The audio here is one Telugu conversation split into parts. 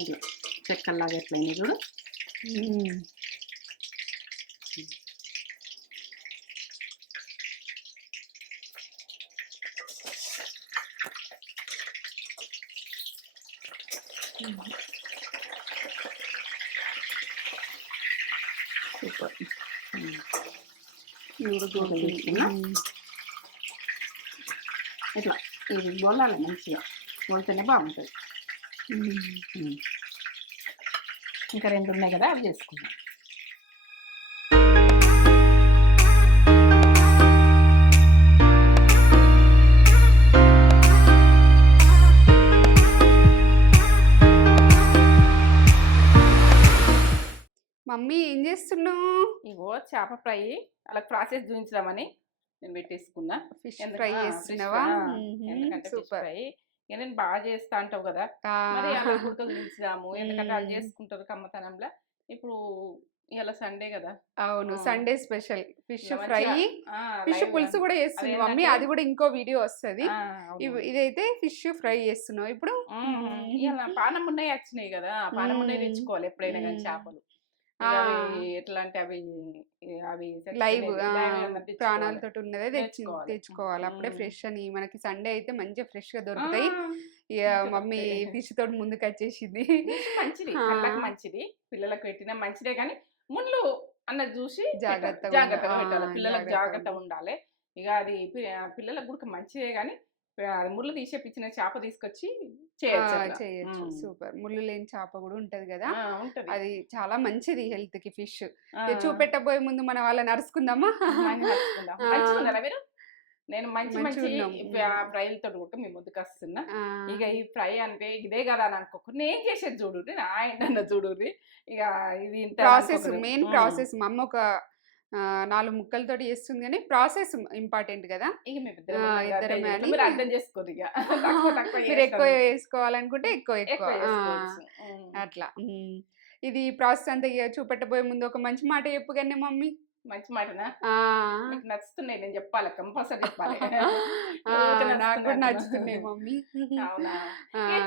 ఇది చెక్కల్లాగా ఎట్లయింది చూడు. సూపర్. ఇవి కూడా తీసుకున్నా. ఇట్లా ఇది గోలాలి మంచిగా, గోలితేనే బాగుంటుంది. ఇంకా 2 ఉన్నాయి కదా, అవి చేసుకుందాం. మమ్మీ ఏం చేస్తున్నావు? ఇగో చేప ఫ్రై అలా ప్రాసెస్ చూపించదామని నేను పెట్టేసుకున్నా. ఫిష్ ఫ్రై చేస్తున్నావా? సూపర్. నేను బాగా చేస్తా అంటావు కదా, మరి అలా గుర్తు చూపించాము. ఎందుకంటే వాళ్ళు చేసుకుంటారు కమ్మతనంలో. ఇప్పుడు ఇలా సండే కదా. అవును, Sunday special fish fry, fish పులుసు కూడా చేస్తుంది మమ్మీ. అది కూడా ఇంకో వీడియో వస్తుంది. ఇదైతే ఫిష్ ఫ్రై చేస్తున్నావు ఇప్పుడు. ఇలా పానం ఉన్నాయి వచ్చినాయి కదా, పానం ఉన్నాయి తెచ్చుకోవాలి ఎప్పుడైనా కానీ చేపలు. ఎట్లా అంటే అవి లైవ్ ప్రాణాలతో ఉన్నదే తెచ్చుకోవాలి. అప్పుడే ఫ్రెష్ అని. మనకి సండే అయితే మంచిగా ఫ్రెష్ గా దొరుకుతాయి. ఇక మమ్మీ ఫిష్ తోటి ముందుకు వచ్చేసింది. మంచిది, మంచిది, పిల్లలకు పెట్టినా మంచిదే. కానీ ముళ్ళు అన్నది చూసి జాగ్రత్తగా పెట్టాలి. పిల్లలకు జాగ్రత్తగా ఉండాలి. ఇక అది పిల్లలకు కూడా మంచిదే. కానీ ముళ్ళు తీసేపించిన చేప తీసుకొచ్చి చేయొచ్చు. సూపర్. ముళ్ళు లేని చేప కూడా ఉంటది కదా, అది చాలా మంచిది హెల్త్ కి. ఫిష్ చూపెట్టబోయే ముందు మనం వాళ్ళని అరుచుకుందామా? మీరు నేను మంచి ఫ్రైలతో కూడా మీ ముందుకు వస్తున్నా. ఇక ఈ ఫ్రై అంటే ఇదే కదా అని అనుకోకుండా నేను చేసేది చూడు, ఆయన చూడు. ఇక ఇది ప్రాసెస్, మెయిన్ ప్రాసెస్. మా అమ్మ ఒక 4 ముక్కలతోటి చేస్తుంది, కానీ ప్రాసెస్ ఇంపార్టెంట్ కదా. ఇద్దరం అర్థం చేసుకోరు. ఇక మీరు ఎక్కువ వేసుకోవాలనుకుంటే ఎక్కువ అట్లా. ఇది ప్రాసెస్ అంతా చూపెట్టబోయే ముందు ఒక మంచి మాట చెప్పు కానీ మమ్మీ. మంచి మాటనా? మీకు నచ్చుతున్నాయి, నేను చెప్పాలి, కంపల్సరీ చెప్పాలి. నాకు కూడా నచ్చుతున్నాయి మమ్మీ. అవునా?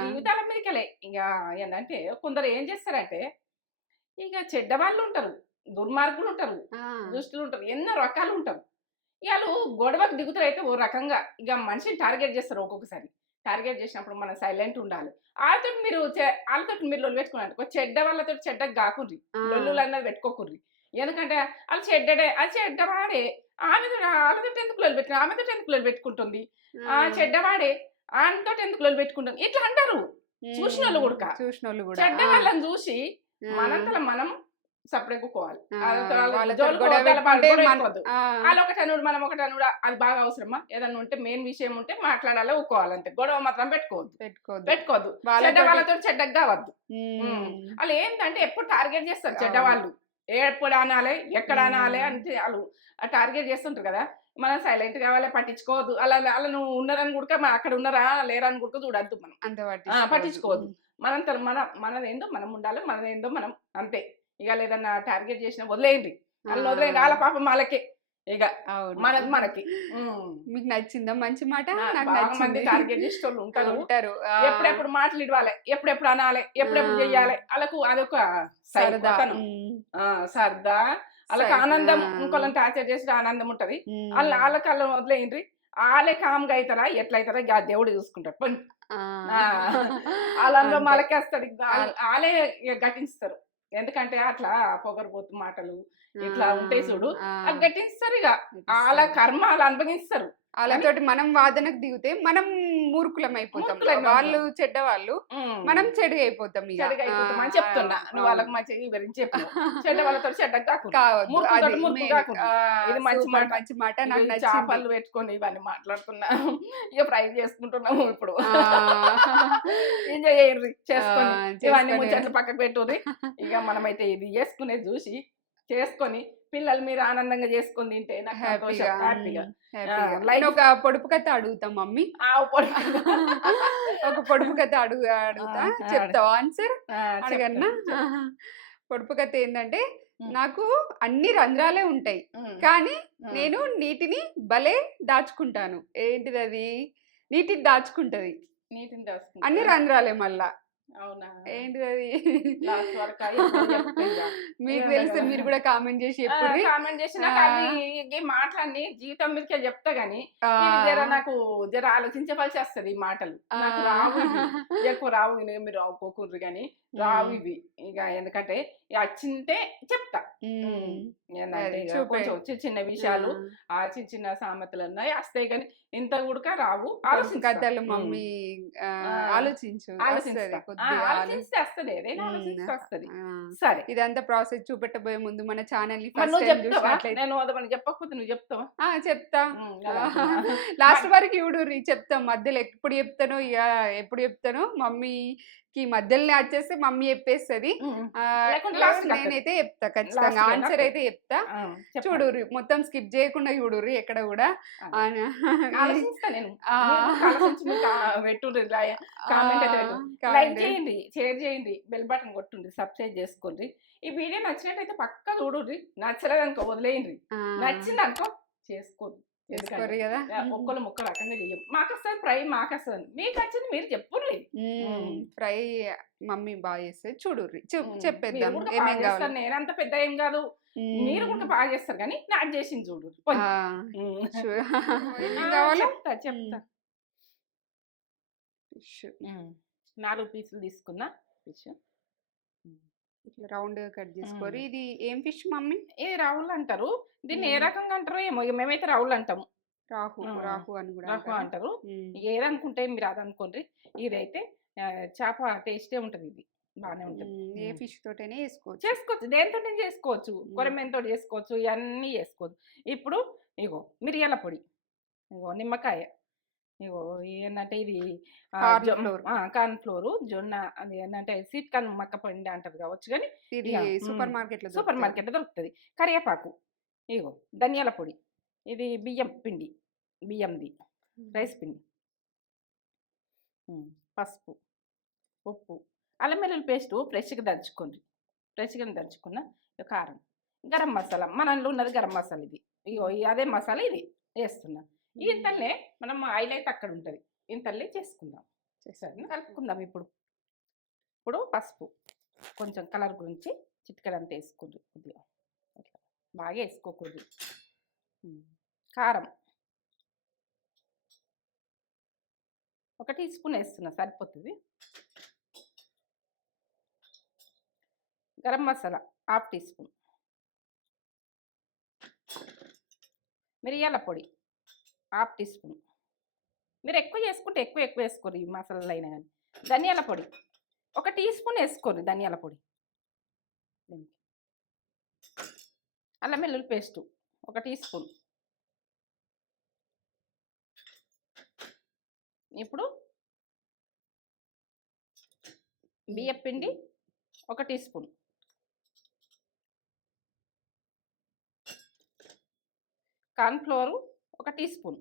జీవితాల మీదకెళ్ళే. ఇక ఏంటంటే కొందరు ఏం చేస్తారంటే, ఇక చెడ్డ వాళ్ళు ఉంటారు, దుర్మార్గులు ఉంటారు, దుష్టులు ఉంటారు, ఎన్నో రకాలు ఉంటారు. వాళ్ళు గొడవకు దిగుతారు. అయితే ఓ రకంగా ఇక మనిషిని టార్గెట్ చేస్తారు. ఒక్కొక్కసారి టార్గెట్ చేసినప్పుడు మనం సైలెంట్ ఉండాలి. వాళ్ళతో మీరు లొల్లు పెట్టుకున్నారు. చెడ్డ వాళ్ళతో చెడ్డగా కాకుర్రి, లొల్లులు అన్నది పెట్టుకోకుర్రి. ఎందుకంటే వాళ్ళు చెడ్డడే, అది చెడ్డవాడే. వాళ్ళతో ఎందుకు లొల్లు పెట్టుకుని, ఆమెతో ఎందుకు లొల్లు పెట్టుకుంటుంది, చెడ్డవాడే ఆయనతో ఎందుకు లొల్లు పెట్టుకుంటుంది, ఇట్లా అంటారు చూసిన వాళ్ళు కూడా. చెడ్డ వాళ్ళని చూసి మనంతలో మనం సపరేట్ కోవాలి. వాళ్ళు ఒకటనుడు మనం ఒకటనుడు, అది బాగా అవసరమా? ఏదన్నా ఉంటే మెయిన్ విషయం ఉంటే మాట్లాడాలి, ఒప్పుకోవాలి. అంతే. గొడవ మాత్రం పెట్టుకోవద్దు. చెడ్డ వాళ్ళతో చెడ్డగా కావద్దు. వాళ్ళు ఏంటంటే ఎప్పుడు టార్గెట్ చేస్తారు చెడ్డ వాళ్ళు. ఎప్పుడు అనాలి, ఎక్కడ అనాలి అంటే వాళ్ళు టార్గెట్ చేస్తుంటారు కదా. మనం సైలెంట్ కావాలి, పట్టించుకోవద్దు. అలా నువ్వు ఉన్నారని కూడా అక్కడ ఉన్నారా లేరని కూడా చూడద్దు. మనం పట్టించుకోవద్దు. మనదేందో మనం ఉండాలి, మనదేందో మనం అంతే. ఇక లేదన్నా టార్గెట్ చేసిన వదిలేయండి, వాళ్ళు వదిలేయండి. వాళ్ళ పాపం వాళ్ళకే. ఇక మనకి మీకు నచ్చిందా మంచి మాట? మంది టార్గెట్ చేసే వాళ్ళు ఉంటారు. ఎప్పుడెప్పుడు మాటలు ఇవ్వాలి, ఎప్పుడెప్పుడు అనాలి, ఎప్పుడెప్పుడు చెయ్యాలి. వాళ్ళకు అదొక సరదా, వాళ్ళకి ఆనందం. ఇంకోళ్ళని టార్చర్ చేసిన ఆనందం ఉంటది. వాళ్ళకి వాళ్ళని వదిలేయండి. వాళ్ళే కామ్గా అవుతారా, ఎట్లయితారా ఇక దేవుడు చూసుకుంటారు. వాళ్ళందరూ వాళ్ళకేస్తారు, వాళ్ళే గట్టిస్తారు. ఎందుకంటే అట్లా పొగరబోతు మాటలు ఇట్లా ఉంటాయి చూడు, అది గట్టిస్తారు. ఇక వాళ్ళ కర్మ వాళ్ళు అనుభవిస్తారు. వాళ్ళతోటి మనం వాదనకు దిగితే మనం మూర్ఖులం అయిపోతాం. వాళ్ళు చెడ్డవాళ్ళు, మనం చెడుగా అయిపోతాం. అని చెప్తున్నా, నువ్వు వాళ్ళకి మంచిగా వివరించి చెప్పు. చెడ్డ వాళ్ళతో చెడ్డగా ఇది మంచి మాట. నాకు చేపలు పెట్టుకొని ఇవన్నీ మాట్లాడుతున్నా, ఇక ఫ్రై చేసుకుంటున్నాము. ఇప్పుడు ఎంజాయ్ చేయండి, చేసుకొని ఇవన్నీ ముచ్చట్లు పక్కకు పెట్టుర్రి. ఇక మనమైతే ఇది చేసుకునేది చూసి చేసుకొని పిల్లలు మీరు ఆనందంగా చేసుకొని తింటే నాకు హ్యాపీగా. ఒక పొడుపు కథ అడుగుతాం మమ్మీ. ఒక పొడుపు కథ అడుగుతా, చెప్తావా ఆన్సర్? అడగన్నా. పొడుపు కథ ఏంటంటే, నాకు అన్ని రంధ్రాలే ఉంటాయి కానీ నేను నీటిని భలే దాచుకుంటాను. ఏంటిది అది? నీటిని దాచుకుంటది. నీటిని అన్ని దాచుకుంటారా? రంధ్రాలే మళ్ళా. అవునా? ఏంటిది అది? లాస్ట్ వరకా? ఎప్పుడు చెప్తా ఇగ. మీకు ఏముంది తెలిస్తే కదా. మీరు కూడా కామెంట్ చేసి చెప్పుర్రి. కామెంట్ చేసి నాకు అవి ఈ మాటలన్నీ జీవితం మీదకే చెప్తా గానీ, ఆ! ఇవి నాకు జర ఆలోచించవలసి వస్తది ఈ మాటలు. ఆ! నాకు రావు ఇవి. ఎక్కువ రావు మీరు అనుకోకుర్రి గానీ, రావు హ్మ్. ఇవి. ఇగ ఎందుకంటే ఇగ అచ్చింతే చెప్తా. హ్మ్. ఏందంటే అది ఇగ చూపే. కొంచెం చిన్న చిన్న ఆ! విషయాలు, చిన్న చిన్న సామెతలున్నాయి అస్తయి గానీ, ఇంత గూడక రావు. పొడుపు ఆలోచిస్తా. కథలు హ్మ్. మమ్మీ ఆ! ఆలోచించు. ఆలోచిస్తా. వస్తది కొద్దిగా ఆలోచిస్తే వస్తది. ఏదైనా ఆలోచిస్తే వస్తది. ఆ! సరే. ఇదంతా ప్రాసెస్ చూపెట్టబోయే ముందు మన ఛానెల్‌ని మరి ఫస్ట్ నువ్వు టైమ్ చెప్తావా? చూసినట్లయితే నేను మనం చెప్పకపోతే నువ్వు చెప్తావా? చెప్తా. అదే అంటున్నా. లాస్ట్ మరి వరకు చూడుర్రి చెప్తాం. మధ్యలో ఎప్పుడు చెప్తానో ఎప్పుడు చెప్తానో మమ్మీకి మధ్యలోనే వచ్చేస్తే మమ్మీ చెప్పేస్తది. హ్మ్. ఆహ్, లేకుంటే లాస్ట్ లాస్ట్‌కి నేనైతే చెప్తా ఖచ్చితంగా. లాస్ట్‌కేనా ఆన్సర్ వస్తది. అయితే చెప్తా. ఆ! చెప్పండి. చూడుర్రి మొత్తం స్కిప్ చేయకుండా చూడుర్రి ఎక్కడ కూడా. అదే. ఆన ఈ ఆలోచిస్తా నేను. ఆ! మీరు కూడా ఆలోచించి మీరు పెట్టుండ్రి. ఆ! కామెంట్ అయితే పెట్టు. Like comment. చేయండి, షేర్ చేయండి, బెల్ బటన్ కొట్టుండ్రి, సబ్స్క్రైబ్ చేసుకోండి. ఈ వీడియో నచ్చినట్టయితే పక్కా చూడుర్రి. నచ్చలేదనుకో వదిలేయండ్రి. ఆ! నచ్చిందనుకో చేసుకోండి. ఎందుకంటే చేసుకోర్రి కదా! ఒక్కళ్ళు ముక్క రకంగా చెయ్యం. మాకొస్తది ఫ్రై మాకొస్తదని. మీకు నచ్చింది మీరు చెప్పుర్రి. ఫ్రై మమ్మీ బాగా చేస్తది. చూడుర్రి. మీరు చెప్పేద్దాం కూడా బాగా ఏమేం కావాలో. చేస్తారు. నేనంత పెద్ద ఏం కాదు. మీరు హ్మ్. కూడా బాగా చేస్తారు కానీ నాకు చేసింది చూడు. ఆ! హ్మ్. షూ ఏమేం కావాలో? చెప్తా. ఫిష్ 4 పీసులు తీసుకున్నా ఫిష్. ఇట్లా రౌండ్‌గా కట్ చేసుకోరి. హ్మ్. ఇది ఏం ఫిష్ మమ్మీ? ఇది రావులు అంటారు. దీన్ని ఏ హ్మ్. రకంగా అంటారో ఏమో. ఇగ మేమైతే రావులు అంటాము. రాహు అని గూడా రహు అంటారా? అంటారు. హ్మ్. ఏదనుకుంటే మీరు అదనుకోండి. ఇదైతే చేప టేస్టే ఉంటది ఇది. బానే ఉంటది. ఏ ఫిష్ తోటైనా చేసుకోవచ్చు. చేసుకోవచ్చు. దేనితోటైనా చేసుకోవచ్చు. హ్మ్. కొరమేనుతోటి చేసుకోవచ్చు. ఇయన్నీ చేసుకోవచ్చు. ఇప్పుడు ఇగో మిరియాల పొడి, ఇగో నిమ్మకాయ, ఇగో ఏందంటే ఇది కార్న్ ఫ్లోర్. కార్న్ ఫ్లోరు, జొన్న అది ఏందంటే స్వీట్ కార్న్ మక్క పిండి అంటారు కావచ్చు గానీ, ఇది ఇగ సూపర్ మార్కెట్‌లో సూపర్ దొరుకుతది. మార్కెట్‌లో దొరుకుతది. కరివేపాకు, ఇగో ధనియాల పొడి, ఇది బియ్యం పిండి, బియ్యంది హ్మ్. రైస్ పిండి, పసుపు, ఉప్పు, అల్లం వెల్లుల్లి పేస్టు ఫ్రెష్‌గా దంచుకోండి. ఫ్రెష్‌గా దంచుకున్న కారం, గరం మసాలా మనలో ఉన్నది గరం మసాలా ఇది. ఇగో అదే మసాలా ఇది ఏస్తున్నా. ఇంతల్నే మనం ఆయిల్ అయితే అక్కడ ఉంటది. ఇంతల్నే చేసుకుందాం. సరేనా? కలుపుకుందాం ఇప్పుడు. ఇప్పుడు పసుపు కొంచెం కలర్ గురించి చిటికెడంత ఏసుకోండి కొద్దిగా. అట్లా బాగా ఏసుకోకూడదు. కారం 1 టీ స్పూన్ ఏస్తున్నా సరిపోతది. Garam masala 1/2 teaspoon. మిరియాల పొడి 1/2 టీ స్పూన్. మీరు ఎక్కువ చేసుకుంటే ఎక్కువ వేసుకోరు ఈ మసాలాలైనా గానీ. ధనియాల పొడి 1 టీ స్పూన్ ఏసుకోండి ధనియాల పొడి. అల్లం వెల్లుల్లి పేస్టు 1 టీ స్పూన్. ఇప్పుడు బియ్యపిండి 1 teaspoon. Corn flour 1 teaspoon.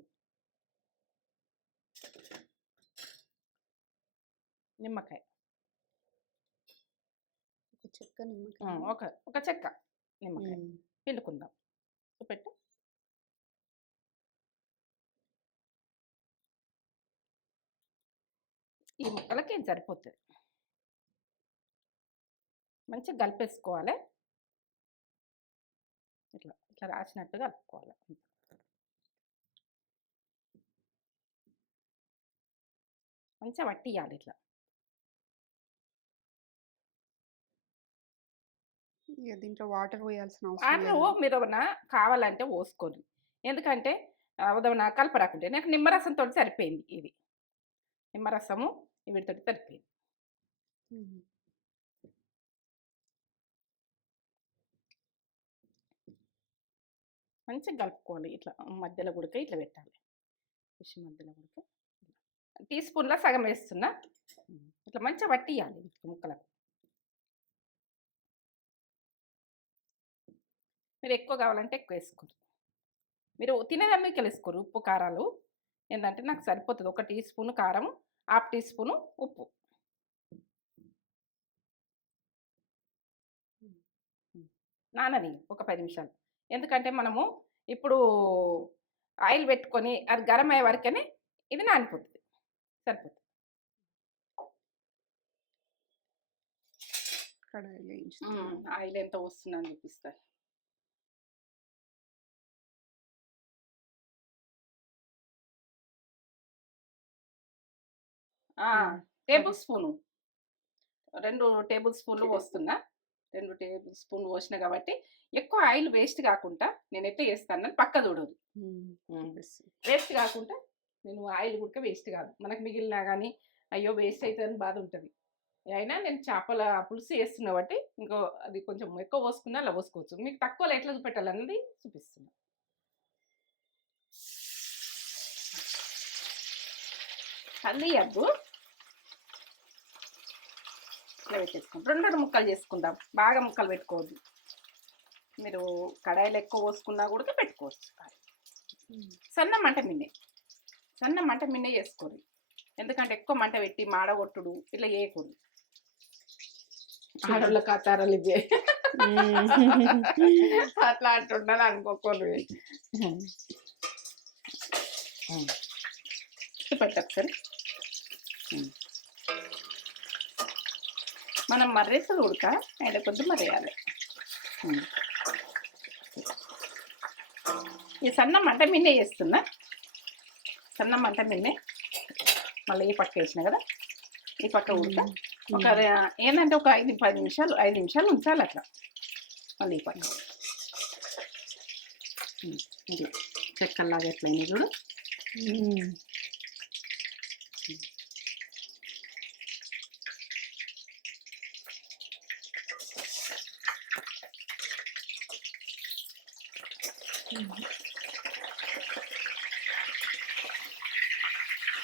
నిమ్మకాయ ఒక చెక్క నిమ్మకాయ పిండుకుందాం. పెట్టు. ఈ ముక్కలకి ఇది సరిపోతది. మంచిగా కలిపేసుకోవాలి. ఇట్లా ఇట్లా రాసినట్టు కలుపుకోవాలి. మంచిగా పట్టియాలి ఇట్లా. దీంట్లో వాటర్ పోయాల్సిన అవసరం లేదు. మీరు ఏమన్నా కావాలంటే పోసుకోండి. ఎందుకంటే ఉదాహరణ కలపరాకుంటే నాకు నిమ్మరసంతో సరిపోయింది ఇది. నిమ్మరసము వీటితోటి సరిపోయింది. మంచిగా కలుపుకోవాలి. ఇట్లా మధ్యలో గుడక ఇట్లా పెట్టాలి. ఫిష్ మధ్యలో గుడక టీ స్పూన్లో సగం వేస్తున్నా. ఇట్లా మంచిగా పట్టియాలి ముక్కలకు. మీరు ఎక్కువ కావాలంటే ఎక్కువ వేసుకోరు. మీరు తినేదాన్ని వేసుకోరు ఉప్పు కారాలు. ఏంటంటే నాకు సరిపోతుంది. 1 టీ స్పూన్ కారం, 1/2 టీ స్పూను ఉప్పు. నానని ఒక 10 నిమిషాలు. ఎందుకంటే మనము ఇప్పుడు ఆయిల్ పెట్టుకొని అది గరం అయ్యే వరకనే ఇది నానిపోతుంది. సరిపోతుంది. కడాయిలో వేయించుతున్నాం. ఆయిల్ ఎంత వస్తుందని చూపిస్తా. టేబుల్ స్పూను 2 టేబుల్ స్పూన్లు పోస్తున్నా. 2 టేబుల్ స్పూన్లు పోసిన కాబట్టి ఎక్కువ ఆయిల్ వేస్ట్ కాకుండా నేను ఎట్లా చేస్తాను పక్క చూడదు. వేస్ట్ కాకుండా నేను ఆయిల్ కూడా వేస్ట్ కాదు, మనకు మిగిలినా కానీ అయ్యో వేస్ట్ అవుతుందని బాధ ఉంటుంది. అయినా నేను చేపల పులుసు వేస్తున్నా కాబట్టి ఇంకో అది కొంచెం ఎక్కువ పోసుకున్నా అలా పోసుకోవచ్చు. మీకు తక్కువలో ఎట్లా చూపెట్టాలన్నది చూపిస్తున్నా. అల్లియద్దు, ఇట్లా పెట్టేసుకుంటాం. 2 ముక్కలు చేసుకుందాం, బాగా ముక్కలు పెట్టుకోవద్దు. మీరు కడాయిలు ఎక్కువ పోసుకున్నా కూడా పెట్టుకోవచ్చు. సన్న మంట మిన్నే చేసుకోరు, ఎందుకంటే ఎక్కువ మంట పెట్టి మాడగొట్టుడు ఇట్లా చేయకూడదు. ఆడోళ్ళ కాతారాలు ఇవే అట్లా అంటుండాలి అనుకోకూడదు. పెట్టచ్చు సరే. మనం మర్రేసలు ఉడక ఆయన కొంచెం మర్రేయాలి. ఈ సన్న మంట మిన్నే చేస్తున్నా, సన్న మంట మిన్నే. మళ్ళీ ఈ పక్క వేసిన కదా, ఈ పక్క ఉడక ఒక ఏంటంటే ఒక 5 నిమిషాలు ఉంచాలి అట్లా. మళ్ళీ ఈ పక్క ఇది చెక్కల్లాగా ఎట్లయినా చూడు.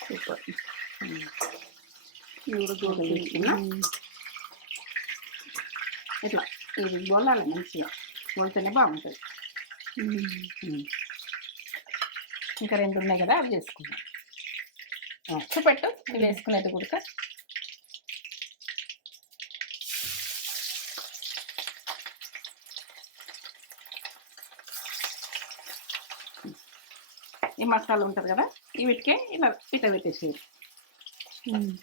సూపర్. ఇట్లా ఇది గోలాలి, మంచిగా గోలితేనే బాగుంటుంది. ఇంకా 2 ఉన్నాయి కదా, అవి చేసుకుందాం. చూపెట్టు ఇవి వేసుకునేది కూడా. ఈ మసాలా ఉంటుంది కదా, ఈ వీటికే ఇలా ఇట్లా పెట్టేసేది,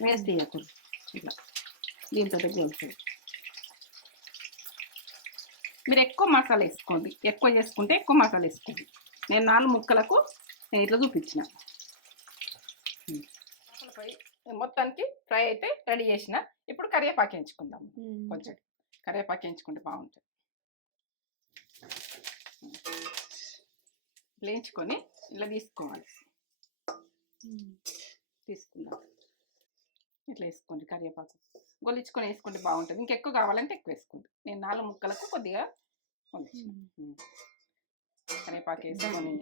వేస్ట్ చేయకూడదు. ఇట్లా దీంతో గోలుతుంది. మీరు ఎక్కువ మసాలా వేసుకోండి, ఎక్కువ చేసుకుంటే ఎక్కువ మసాలా వేసుకోండి. నేను 4 ముక్కలకు నేను ఇట్లా చూపించిన. మొత్తానికి ఫ్రై అయితే రెడీ చేసిన. ఇప్పుడు కరివేపాకు వేయించుకుందాం. కొంచెం కరివేపాకు వేయించుకుంటే బాగుంటుంది. వేయించుకొని ఇలా తీసుకోవాలి. తీసుకుందాం, ఇట్లా వేసుకోండి. కరివేపాకు గొలిచుకొని వేసుకుంటే బాగుంటుంది. ఇంకెక్కువ కావాలంటే ఎక్కువ వేసుకోండి. నేను 4 ముక్కలకు కొద్దిగా కరివేపాకు వేసుకొని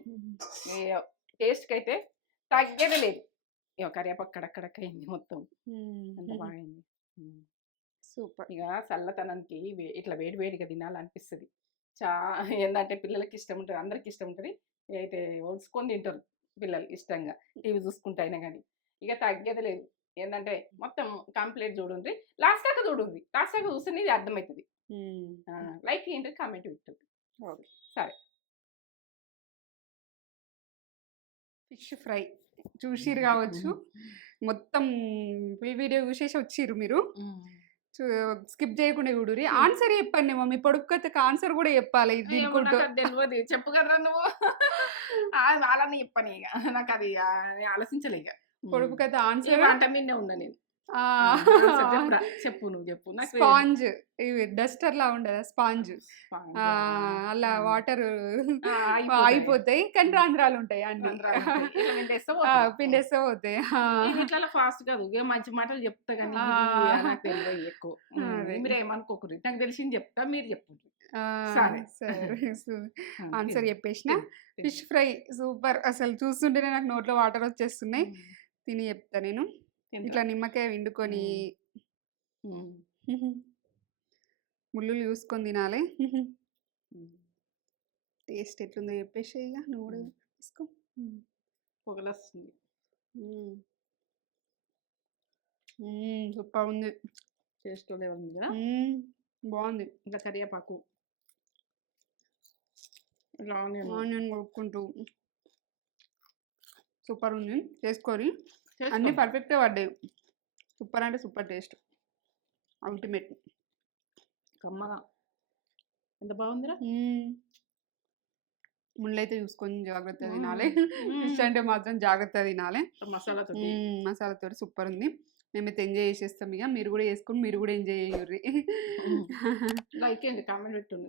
టేస్ట్కి అయితే తగ్గేదే లేదు. ఇక కరివేపాకు కడక్కడక్క అయింది మొత్తం, అంత బాగైంది. సూపర్. ఇక చల్లతనానికి ఇట్లా వేడిగా తినాలనిపిస్తుంది. ఏంటంటే పిల్లలకి ఇష్టం ఉంటుంది, అందరికి ఇష్టం ఉంటుంది. అయితే ఒలుచుకొని తింటారు పిల్లలు ఇష్టంగా, టీవీ చూసుకుంటే అయినా కానీ. ఇక తగ్గేది లేదు. ఏంటంటే మొత్తం కంప్లీట్ చూడండి, లాస్ట్ దాకా చూడండి. లాస్ట్ దాకా చూస్తే ఇది అర్థమవుతుంది. లైక్ ఏంటి, కామెంట్ పెట్టండి. ఓకే సరే. ఫిష్ ఫ్రై చూసిరు కావచ్చు, మొత్తం ఫుల్ వీడియో చూసేసి వచ్చిర్రు మీరు. స్కిప్ చేయకుండా చూడురి. ఆన్సర్ చెప్పండి మమ్మీ, పొడుపు కథకు ఆన్సర్ కూడా చెప్పాలి. తెలియదు, చెప్పు కదా నువ్వు. వాళ్ళని చెప్పని ఇక నాకు అది ఆలోచించలే. ఇక పొడుపు కథ ఆన్సర్ అంట మీదే ఉన్నా నేను. చెప్పు, నువ్వు చెప్పు. స్పాంజ్, ఇవి డస్టర్ లా ఉండదా స్పాంజ్, అలా వాటర్ అయిపోతాయి కానీ రంధ్రాలు ఉంటాయి అన్ని, పిండేస్తే పోతాయి. ఇట్లా ఫాస్ట్ కాదు, మంచి మాటలు చెప్తా కానీ ఎక్కువ మీరు ఏమనుకోకూడదు. నాకు తెలిసింది చెప్తా, మీరు చెప్పండి. సరే ఆన్సర్ చెప్పేసిన. ఫిష్ ఫ్రై సూపర్, అసలు చూస్తుంటేనే నాకు నోట్లో వాటర్ వచ్చేస్తున్నాయి. తిని చెప్తా నేను. ఇట్లా నిమ్మకాయ వండుకొని ముళ్ళు చూసుకొని తినాలి. టేస్ట్ ఎట్లుందో చెప్పేసి ఇక నువ్వు కూడా తీసుకో. పొగలొస్తుంది. సూపర్ ఉంది, టేస్ట్ ఉంది కదా, బాగుంది. ఇంకా కరివేపాకు ఆనియన్ కొట్టుకుంటూ సూపర్ ఉంది. చేసుకొని అన్నీ పర్ఫెక్ట్గా పడ్డాయి. సూపర్ అంటే సూపర్ టేస్ట్, అల్టిమేట్. కమ్మగా ఎంత బాగుందిరా. ముళ్ళైతే చూసుకొని జాగ్రత్త మ్మ్. తినాలి. మ్మ్. ఫిష్ అంటే మాత్రం జాగ్రత్త తినాలి. మసాలాతో మసాలాతో సూపర్ ఉంది. మేమైతే ఎంజాయ్ చేసేస్తాం. ఇక మీరు కూడా చేసుకొని మీరు కూడా ఎంజాయ్ చేయుర్రి. లైక్ చేయండి, కామెంట్ పెట్టండి,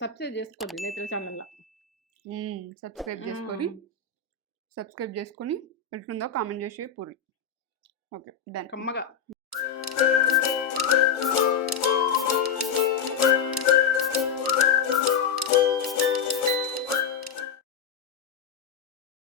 సబ్స్క్రైబ్ చేసుకోండి నేత్ర ఛానల్లో. సబ్స్క్రైబ్ చేసుకొని ఎట్లుందో కామెంట్ చేసి పూరి. Okay done. కమ్మగా